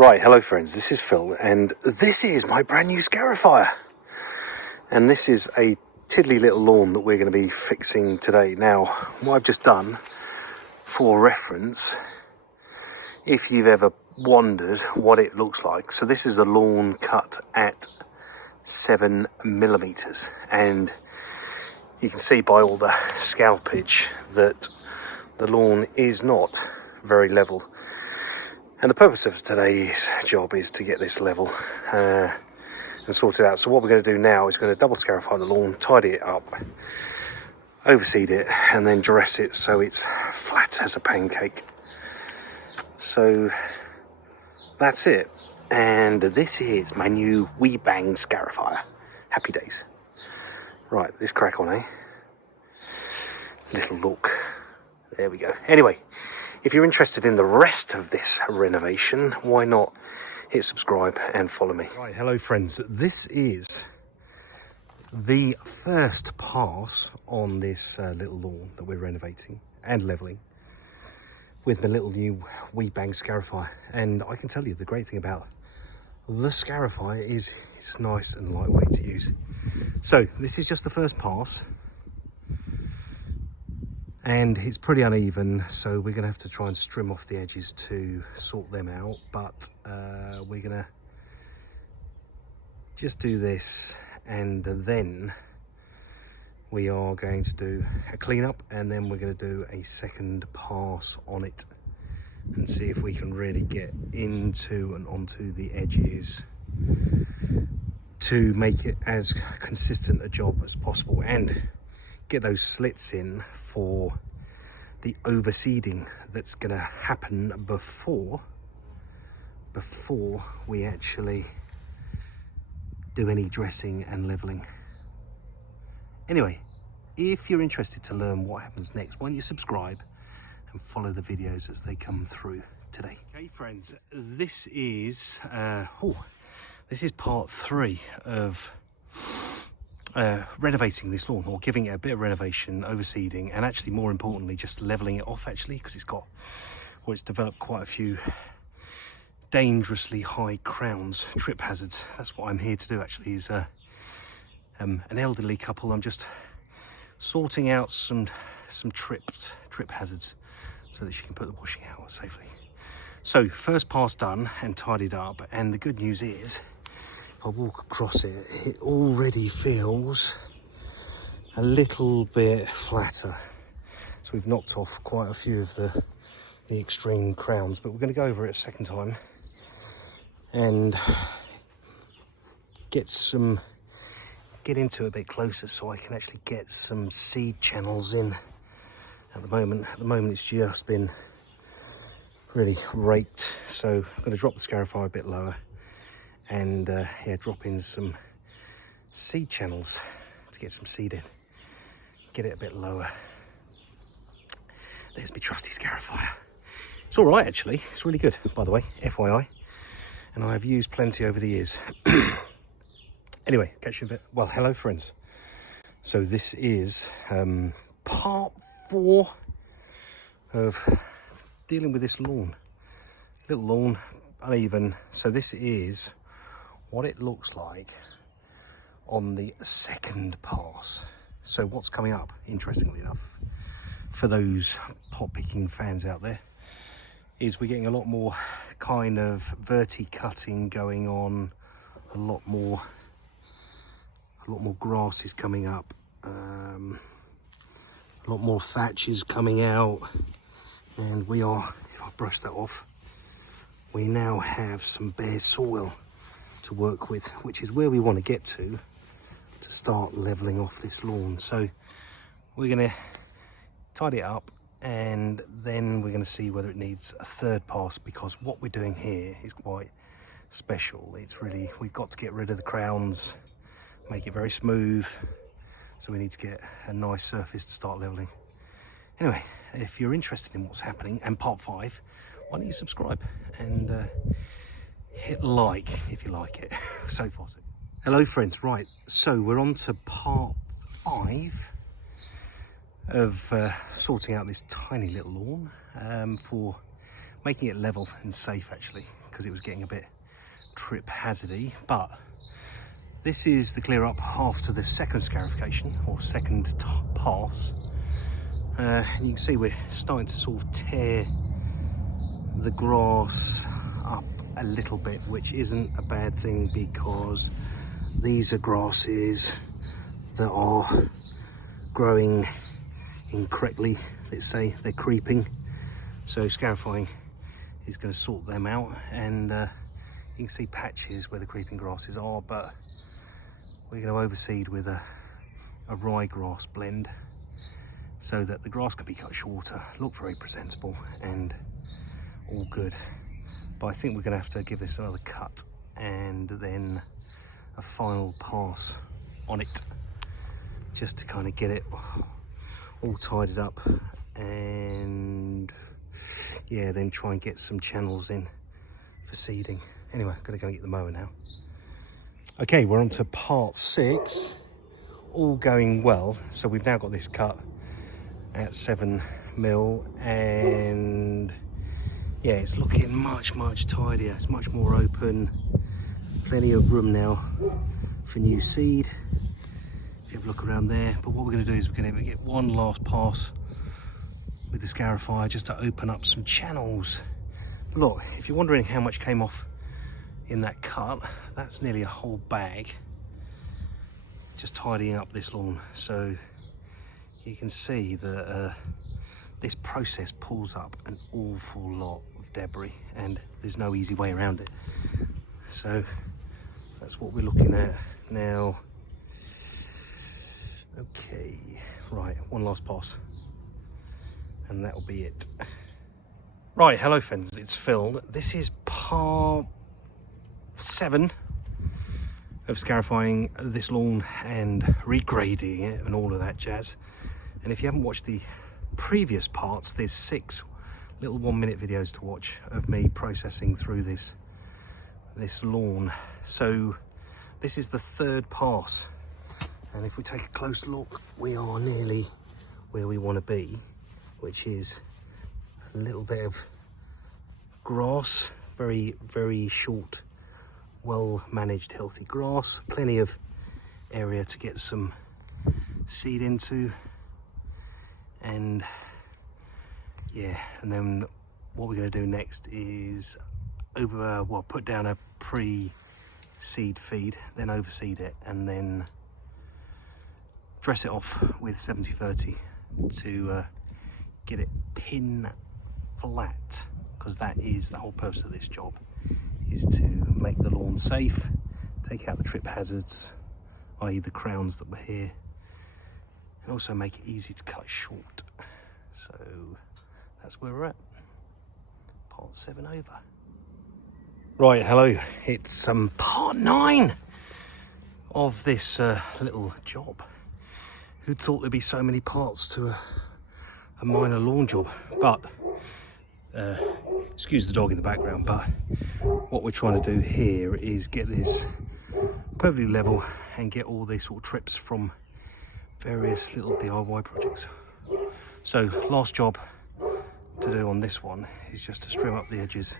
Right, hello friends, this is Phil, and this is my brand new scarifier. And this is a tiddly little lawn that we're going to be fixing today. Now, what I've just done, for reference, if you've ever wondered what it looks like. So this is the lawn cut at 7mm, and you can see by all the scalpage that the lawn is not very level. And the purpose of today's job is to get this level and sort it out. So what we're going to do now is going to double scarify the lawn, tidy it up, overseed it, and then dress it so it's flat as a pancake. So that's it. And this is my new wee bang scarifier. Happy days. Right, let's crack on, eh? Little look. There we go. Anyway, if you're interested in the rest of this renovation, why not hit subscribe and follow me. Right, hello friends. This is the first pass on this little lawn that we're renovating and levelling with my little new wee bang scarifier. And I can tell you the great thing about the scarifier is it's nice and lightweight to use. So this is just the first pass. And it's pretty uneven, so we're going to have to try and trim off the edges to sort them out. But we're going to just do this, and then we are going to do a clean-up, and then we're going to do a second pass on it and see if we can really get into and onto the edges to make it as consistent a job as possible and get those slits in for the overseeding that's going to happen before we actually do any dressing and leveling. Anyway, if you're interested to learn what happens next, why don't you subscribe and follow the videos as they come through today. Okay friends, this is part 3 of renovating this lawn, or giving it a bit of renovation, overseeding, and actually more importantly just leveling it off, actually, because it's developed quite a few dangerously high crowns, trip hazards. That's what I'm here to do, actually, is an elderly couple. I'm just sorting out some trip hazards so that she can put the washing out safely. So first pass done and tidied up, and the good news is if I walk across it, it already feels a little bit flatter. So we've knocked off quite a few of the extreme crowns, but we're going to go over it a second time and get into it a bit closer so I can actually get some seed channels in. At the moment it's just been really raked, so I'm going to drop the scarifier a bit lower and drop in some seed channels to get some seed in, get it a bit lower. There's my trusty scarifier. It's all right, actually. It's really good, by the way, FYI, and I've used plenty over the years. Anyway, catch you a bit. Well, hello friends. So this is part 4 of dealing with this lawn. Little lawn, uneven. So this is what it looks like on the second pass. So what's coming up, interestingly enough, for those pot picking fans out there, is we're getting a lot more kind of verti-cutting going on, a lot more grass is coming up, a lot more thatch is coming out, and we are, if I brush that off, we now have some bare soil to work with, which is where we want to get to start leveling off this lawn. So we're going to tidy it up, and then we're going to see whether it needs a third pass, because what we're doing here is quite special. It's really, we've got to get rid of the crowns, make it very smooth, so we need to get a nice surface to start leveling. Anyway, if you're interested in what's happening and part 5, why don't you subscribe and hit like if you like it. So far so good. Hello friends, right, so we're on to part 5 of sorting out this tiny little lawn for making it level and safe, actually, because it was getting a bit trip hazardy. But this is the clear up after the second scarification, or second pass. And you can see we're starting to sort of tear the grass up a little bit, which isn't a bad thing, because these are grasses that are growing incorrectly. Let's say they're creeping, so scarifying is going to sort them out. And you can see patches where the creeping grasses are, but we're going to overseed with a ryegrass blend so that the grass can be cut shorter, look very presentable and all good. But I think we're going to have to give this another cut and then a final pass on it, just to kind of get it all tidied up, and yeah, then try and get some channels in for seeding. Anyway, I'm going to go and get the mower now. Okay, we're on to part 6, all going well. So we've now got this cut at 7mm, and yeah, it's looking much tidier. It's much more open, plenty of room now for new seed. If you have a look around there. But what we're going to do is we're going to get one last pass with the scarifier just to open up some channels. Look, if you're wondering how much came off in that cut, that's nearly a whole bag just tidying up this lawn. So you can see that this process pulls up an awful lot of debris, and there's no easy way around it. So that's what we're looking at now. Okay, right, one last pass and that'll be it. Right, hello friends, it's Phil. This is part 7 of scarifying this lawn and regrading it and all of that jazz. And if you haven't watched the previous parts, there's 6 little 1-minute videos to watch of me processing through this lawn. So this is the 3rd pass, and if we take a close look, we are nearly where we want to be, which is a little bit of grass, very short, well managed, healthy grass, plenty of area to get some seed into. And yeah, and then what we're going to do next is put down a pre-seed feed, then overseed it, and then dress it off with 70/30 to get it pin flat, because that is the whole purpose of this job, is to make the lawn safe, take out the trip hazards, i.e. the crowns that were here, and also make it easy to cut short. So that's where we're at. Part 7 over. Right, hello, it's part 9 of this little job. Who thought there'd be so many parts to a minor lawn job? But excuse the dog in the background, but what we're trying to do here is get this perfectly level and get all these sort of trips from various little DIY projects. So last job to do on this one is just to trim up the edges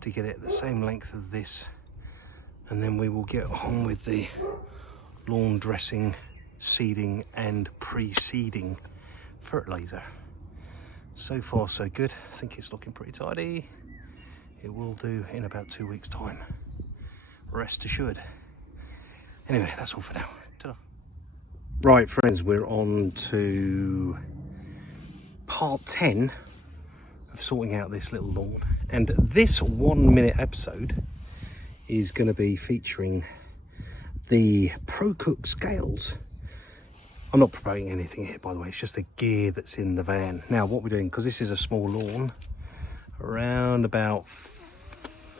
to get it the same length of this, and then we will get on with the lawn dressing, seeding and pre-seeding fertilizer. So far so good. I think it's looking pretty tidy. It will do in about 2 weeks time, rest assured. Anyway, that's all for now. Ta-da. Right friends, we're on to part 10 of sorting out this little lawn, and this 1-minute episode is going to be featuring the ProCook scales. I'm not promoting anything here, by the way, it's just the gear that's in the van. Now what we're doing, because this is a small lawn, around about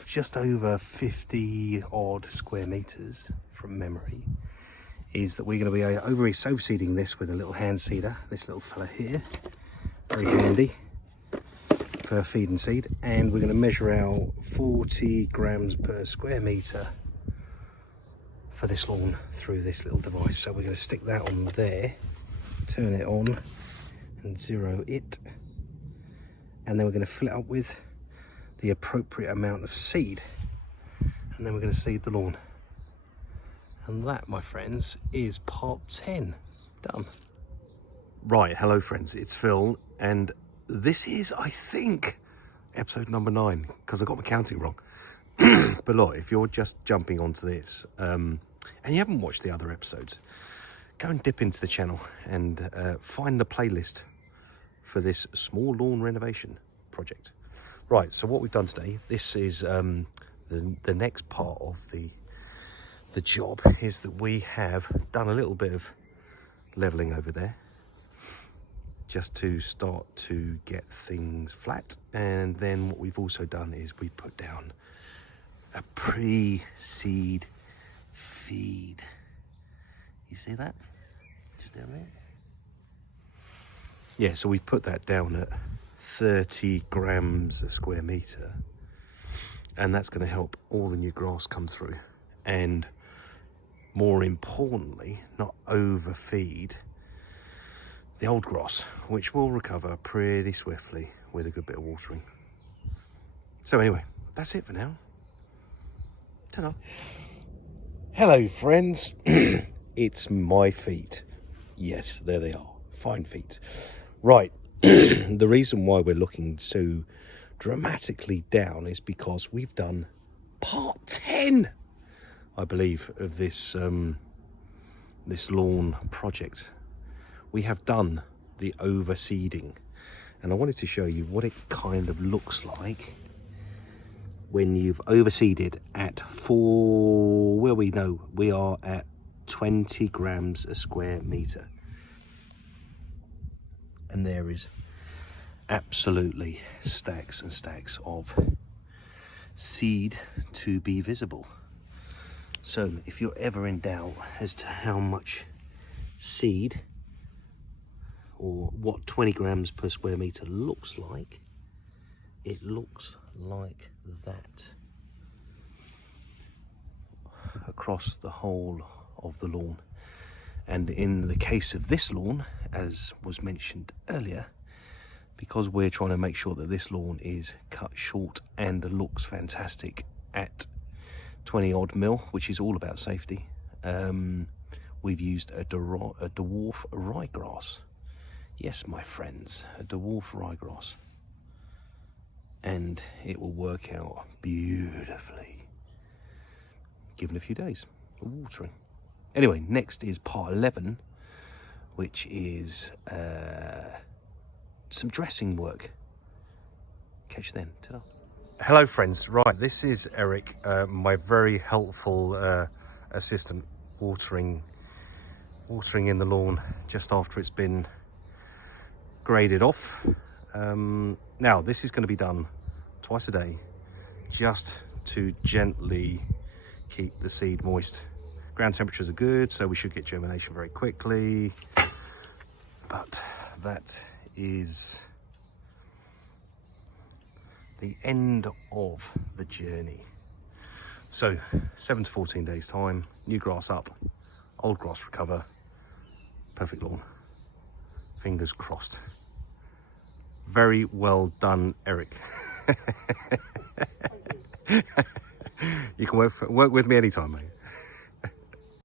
just over 50 odd square meters from memory, is that we're going to be overseeding this with a little hand seeder, this little fella here, very handy for feed and seed. And we're going to measure out 40 grams per square meter for this lawn through this little device. So we're going to stick that on there, turn it on and zero it, and then we're going to fill it up with the appropriate amount of seed, and then we're going to seed the lawn. And that, my friends, is part 10 done. Right, hello friends, it's Phil, and this is, I think, episode number 9, because I got my counting wrong. But look, if you're just jumping onto this and you haven't watched the other episodes, go and dip into the channel and find the playlist for this small lawn renovation project. Right, so what we've done today, this is the next part of the job, is that we have done a little bit of leveling over there just to start to get things flat. And then what we've also done is we put down a pre-seed feed. You see that? Just down there. Yeah, so we put that down at 30 grams a square metre, and that's going to help all the new grass come through, and more importantly, not overfeed the old grass, which will recover pretty swiftly with a good bit of watering. So anyway, that's it for now. Ta-da. Hello friends, it's my feet. Yes, there they are, fine feet. Right, the reason why we're looking so dramatically down is because we've done part 10, I believe, of this this lawn project. We have done the overseeding, and I wanted to show you what it kind of looks like when you've overseeded at we are at 20 grams a square metre. And there is absolutely stacks and stacks of seed to be visible. So if you're ever in doubt as to how much seed or what 20 grams per square metre looks like, it looks like that across the whole of the lawn. And in the case of this lawn, as was mentioned earlier, because we're trying to make sure that this lawn is cut short and looks fantastic at 20 odd mil, which is all about safety, we've used a dwarf ryegrass. Yes, my friends, a dwarf ryegrass. And it will work out beautifully, given a few days of watering. Anyway, next is part 11, which is some dressing work. Catch you then. Ta-da. Hello friends, right, this is Eric, my very helpful assistant, watering in the lawn just after it's been graded off. Now this is going to be done twice a day, just to gently keep the seed moist. Ground temperatures are good, so we should get germination very quickly. But that is the end of the journey. So 7 to 14 days time, new grass up, old grass recover, perfect lawn. Fingers crossed. Very well done, Eric. You can work with me anytime, mate.